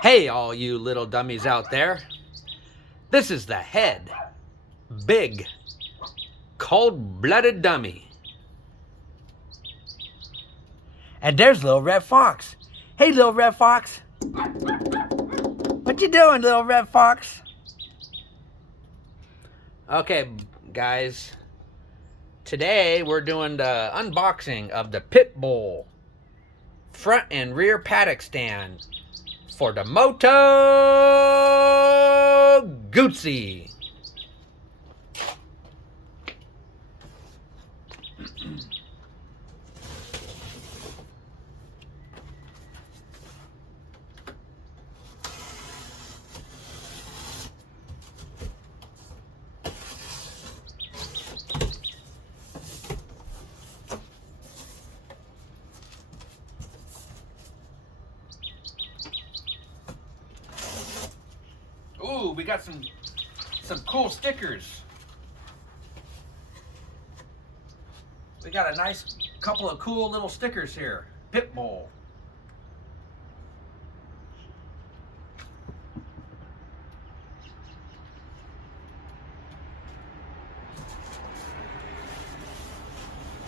Hey, all you little dummies out there. This is the head, big, cold-blooded dummy. And there's Little Red Fox. Hey, Little Red Fox. What you doing, Little Red Fox? Okay, guys. Today we're doing the unboxing of the Pit Bull front and rear paddock stand for the Moto Guzzi. Ooh, we got some cool stickers. We got a nice couple of cool little stickers here. Pit Bull.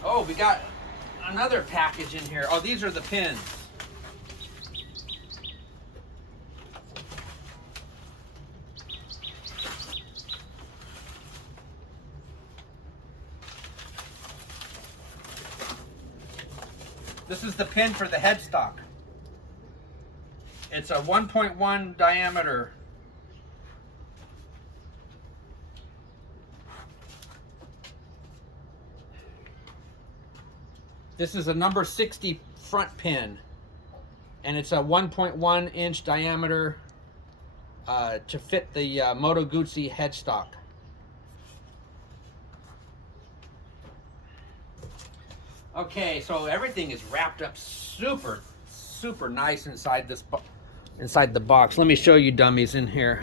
Oh, we got another package in here. Oh, these are the pins. This is the pin for the headstock. It's a 1.1 diameter. This is a number 60 front pin, and it's a 1.1 inch diameter to fit the Moto Guzzi headstock. Okay, so everything is wrapped up super nice inside this inside the box. Let me show you dummies in here.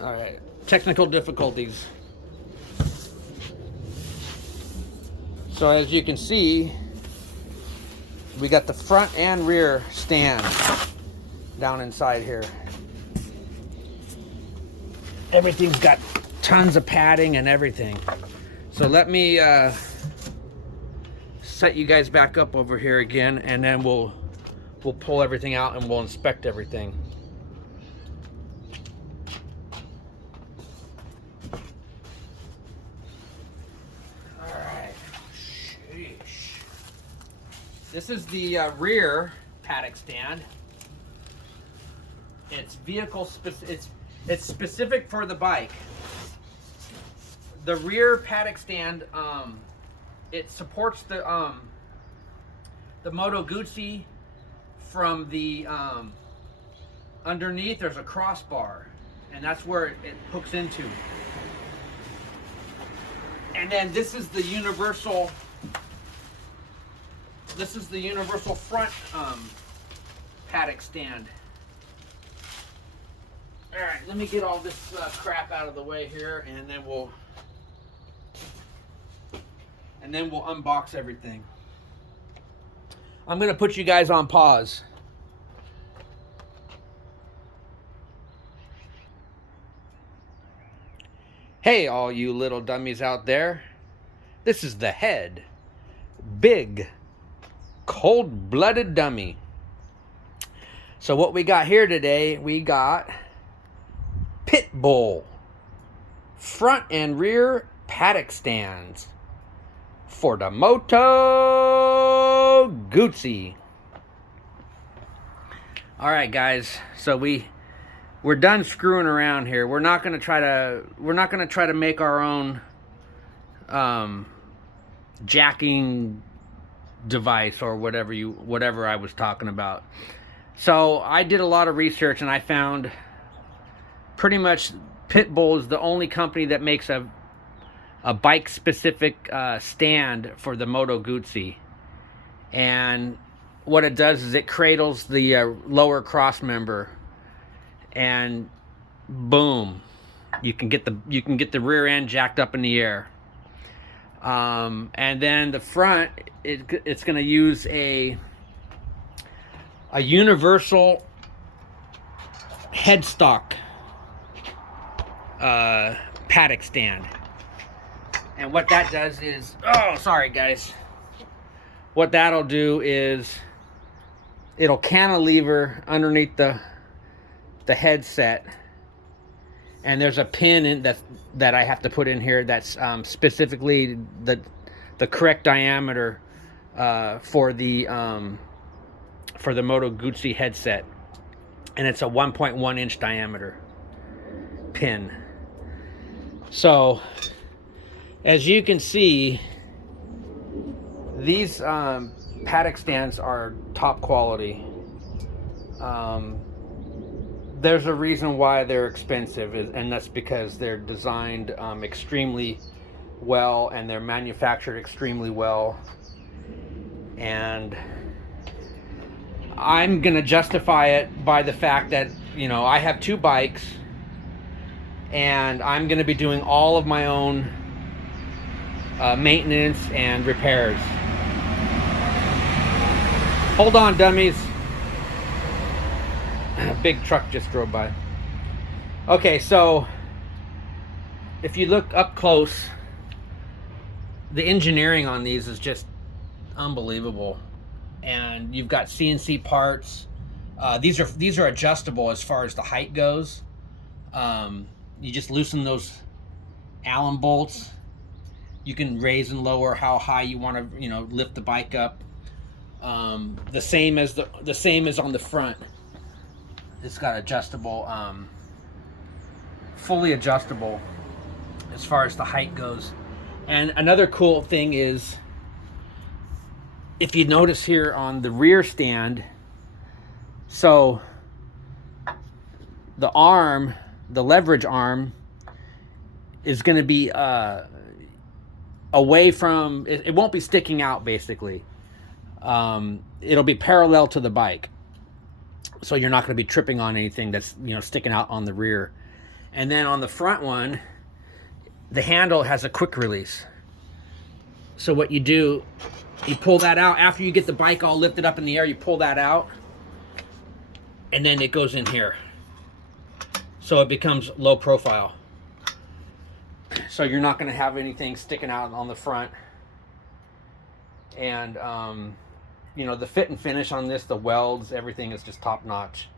All right, technical difficulties. So as you can see, we got the front and rear stand down inside here. Everything's got tons of padding and everything. So let me set you guys back up over here again, and then we'll pull everything out and we'll inspect everything. This is the rear paddock stand. It's it's specific for the bike. The rear paddock stand, it supports the Moto Guzzi from the underneath. There's a crossbar, and that's where it hooks into. And then this is the universal. This is the universal front paddock stand. All right, let me get all this crap out of the way here, and then we'll unbox everything. I'm gonna put you guys on pause. Hey, all you little dummies out there. This is the head, big, cold-blooded dummy. So what we got here today, we got Pit Bull front and rear paddock stands for the Moto Guzzi. All right, guys. So we're done screwing around here. We're not gonna try to make our own jacking device or whatever I was talking about. So I did a lot of research, and I found pretty much Pit Bull is the only company that makes a bike specific stand for the Moto Guzzi. And what it does is it cradles the lower cross member, and boom, you can get the rear end jacked up in the air. And then the front, it's going to use a a universal headstock paddock stand. And what that does is, oh, sorry guys. What that'll do is it'll cantilever underneath the headset, and there's a pin in that I have to put in here that's specifically the correct diameter for the Moto Guzzi headset, and it's a 1.1 inch diameter pin. So as you can see, these paddock stands are top quality. There's a reason why they're expensive, and that's because they're designed extremely well, and they're manufactured extremely well. And I'm gonna justify it by the fact that, you know, I have 2 bikes, and I'm gonna be doing all of my own maintenance and repairs. Hold on, dummies. A big truck just drove by. Okay, so if you look up close, the engineering on these is just unbelievable. And you've got CNC parts. These are adjustable as far as the height goes. You just loosen those Allen bolts. You can raise and lower how high you want to, you know, lift the bike up. The same as on the front. It's got adjustable, fully adjustable as far as the height goes. And another cool thing is, if you notice here on the rear stand, so the arm, the leverage arm, is going to be away from, it won't be sticking out basically. It'll be parallel to the bike. So you're not going to be tripping on anything that's, you know, sticking out on the rear. And then on the front one, the handle has a quick release. So what you do, you pull that out after you get the bike all lifted up in the air. You pull that out, and then it goes in here. So it becomes low profile. So you're not going to have anything sticking out on the front. And you know, the fit and finish on this, the welds, everything is just top notch.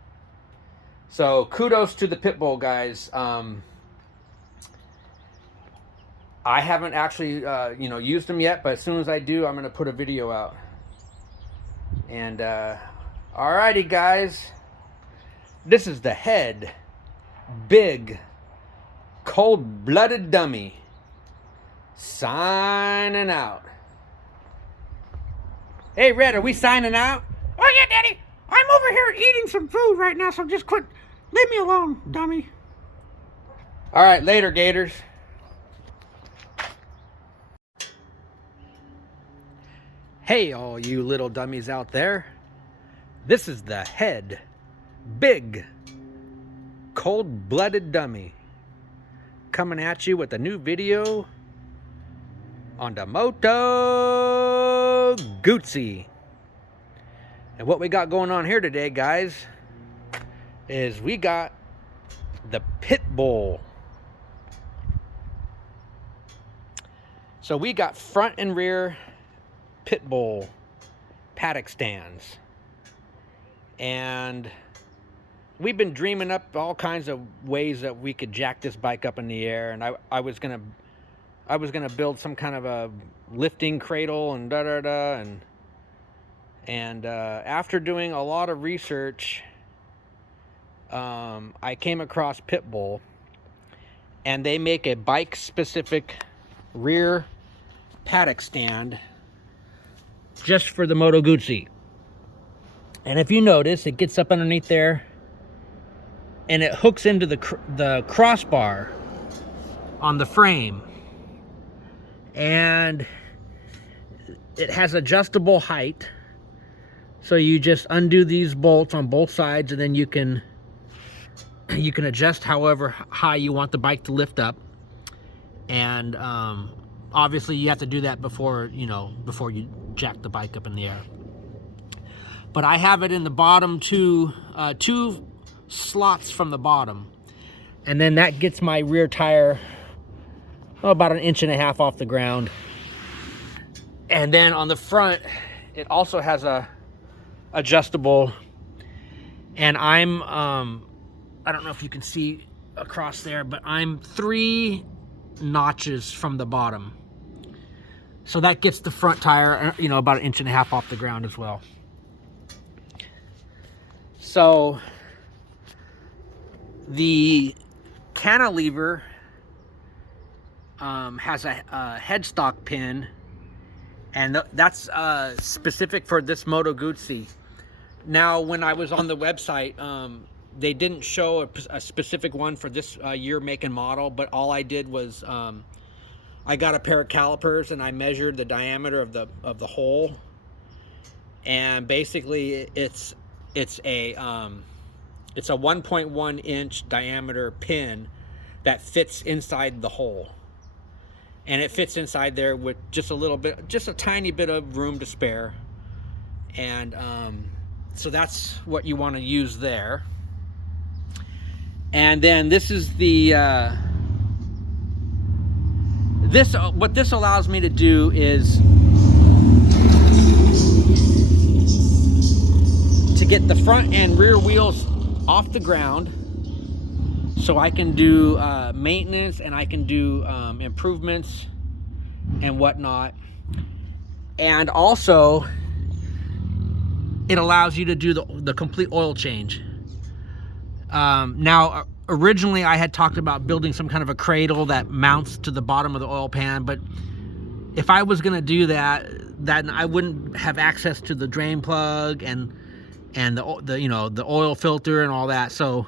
So kudos to the Pitbull guys. I haven't actually you know, used them yet, but as soon as I do, I'm going to put a video out. And alrighty guys, this is the Head Big Cold-Blooded Dummy signing out. Hey, Red, are we signing out? Oh yeah, Daddy. I'm over here eating some food right now, so just quit. Leave me alone, dummy. All right, later, Gators. Hey, all you little dummies out there. This is the Head Big Cold-Blooded Dummy coming at you with a new video on the Moto Guzzi. And what we got going on here today, guys, is we got the Pitbull. So we got front and rear Pitbull paddock stands. And we've been dreaming up all kinds of ways that we could jack this bike up in the air. And I was gonna build some kind of a lifting cradle and da-da-da. And after doing a lot of research, I came across Pitbull, and they make a bike-specific rear paddock stand just for the Moto Guzzi. And if you notice, it gets up underneath there, and it hooks into the crossbar on the frame. And it has adjustable height. So you just undo these bolts on both sides, and then you can adjust however high you want the bike to lift up. And obviously you have to do that before you jack the bike up in the air. but I have it in the bottom two slots from the bottom. And then that gets my rear tire about 1.5 inches off the ground. And then on the front, it also has a adjustable, and I'm I don't know if you can see across there, but I'm 3 notches from the bottom. So that gets the front tire, you know, about 1.5 inches off the ground as well. So the cantilever has a headstock pin, and that's specific for this Moto Guzzi. Now, when I was on the website, they didn't show a specific one for this year, make, and model, but all I did was I got a pair of calipers and I measured the diameter of the hole, and basically it's a 1.1 inch diameter pin that fits inside the hole, and it fits inside there with just a tiny bit of room to spare, and so that's what you want to use there. And then this is the what this allows me to do is to get the front and rear wheels off the ground, so I can do maintenance, and I can do improvements and whatnot. And also it allows you to do the complete oil change. Now, originally I had talked about building some kind of a cradle that mounts to the bottom of the oil pan, but if I was going to do that, then I wouldn't have access to the drain plug and the you know, the oil filter and all that. So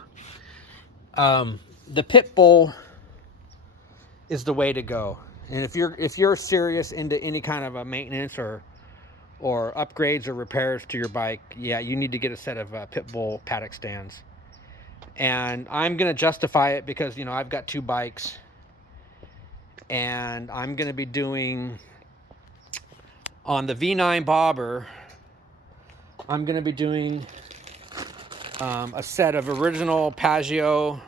the pit bowl is the way to go. And if you're serious into any kind of a maintenance or upgrades or repairs to your bike, yeah, you need to get a set of pit bowl paddock stands. And I'm going to justify it because, you know, I've got 2 bikes, and I'm going to be doing on the V9 bobber, I'm going to be doing a set of original Paggio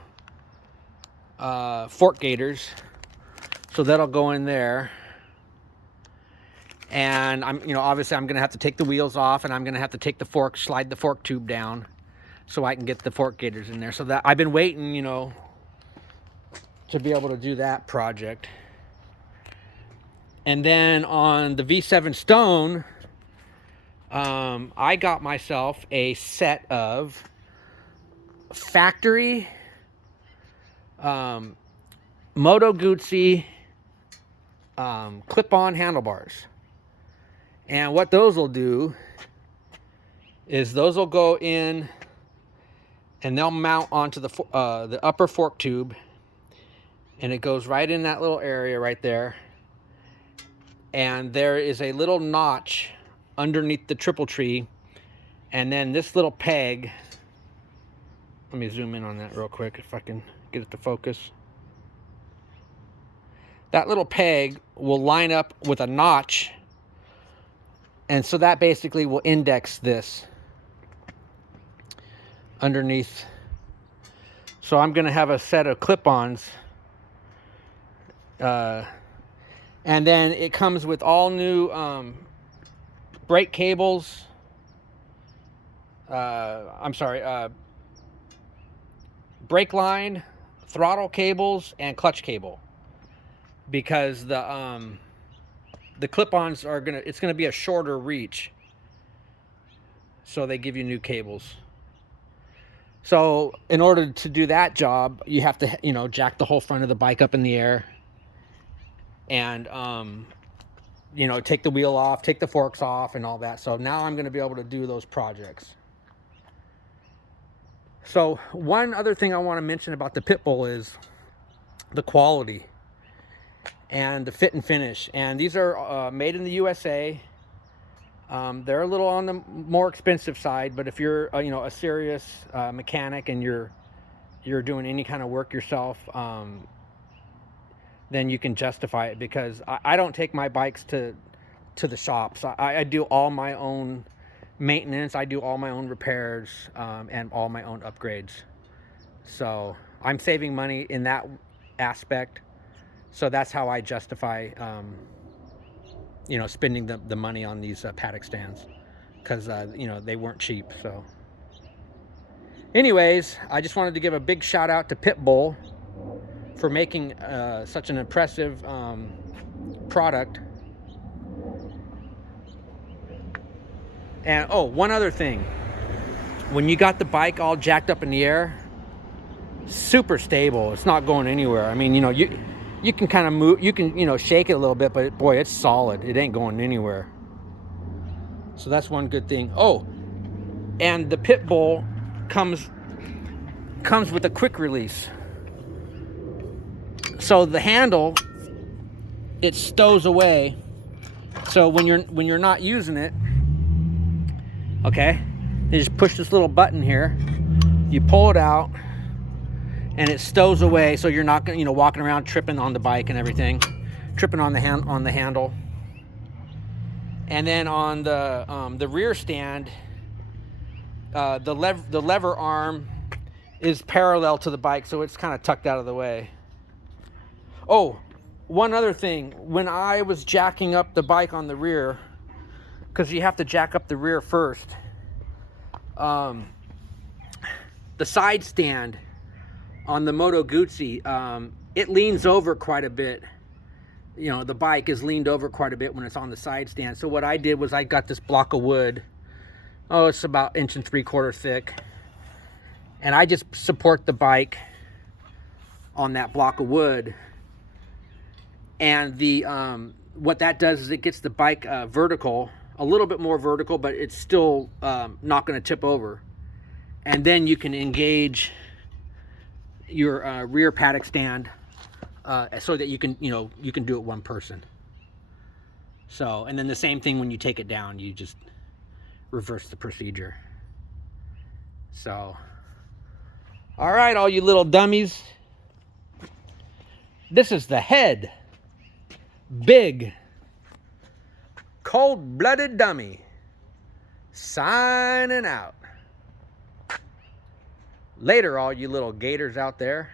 fork gators. So that'll go in there. And obviously I'm going to have to take the wheels off, and I'm going to have to take the fork, slide the fork tube down, so I can get the fork gators in there. So that I've been waiting, to be able to do that project. And then on the V7 Stone, I got myself a set of factory Moto Guzzi clip-on handlebars. And what those will do is those will go in, and they'll mount onto the upper fork tube, and it goes right in that little area right there. And there is a little notch underneath the triple tree, and then this little peg, let me zoom in on that real quick if I can get it to focus. That little peg will line up with a notch, and so that basically will index this underneath. So I'm going to have a set of clip-ons, and then it comes with all new brake cables. Brake line, throttle cables, and clutch cable, because the clip-ons are it's gonna be a shorter reach, so they give you new cables. So in order to do that job, you have to jack the whole front of the bike up in the air, and take the wheel off, take the forks off, and all that. So now I'm going to be able to do those projects. So one other thing I want to mention about the pit bull is the quality and the fit and finish. And these are made in the USA. They're a little on the more expensive side, but if you're a serious mechanic and you're doing any kind of work yourself, then you can justify it, because I don't take my bikes to the shops. I do all my own maintenance. I do all my own repairs and all my own upgrades. So I'm saving money in that aspect. So that's how I justify, you know, spending the money on these Paddock stands, because you know, they weren't cheap. So anyways, I just wanted to give a big shout out to Pitbull for making such an impressive product. And oh, one other thing, when you got the bike all jacked up in the air, super stable. It's not going anywhere. I mean, you know, you can kind of move, you can, you know, shake it a little bit, but boy, it's solid. It ain't going anywhere. So that's one good thing. Oh, and the Pitbull comes with a quick release. So the handle, it stows away. So when you're not using it, okay, you just push this little button here, you pull it out, and it stows away, so you're not gonna, you know, walking around tripping on the bike and everything, tripping on the handle. And then on the rear stand, the lever arm is parallel to the bike, so it's kind of tucked out of the way. Oh, one other thing, when I was jacking up the bike on the rear, because you have to jack up the rear first, the side stand on the Moto Guzzi, it leans over quite a bit. You know, the bike is leaned over quite a bit when it's on the side stand. So what I did was I got this block of wood. Oh, it's about 1 3/4 thick. And I just support the bike on that block of wood. And the what that does is it gets the bike vertical, a little bit more vertical, but it's still not going to tip over. And then you can engage your rear paddock stand so that you can, you know, you can do it one person. So, and then the same thing when you take it down, you just reverse the procedure. So, all right, all you little dummies, this is the head, big, cold-blooded dummy, signing out. Later, all you little gators out there.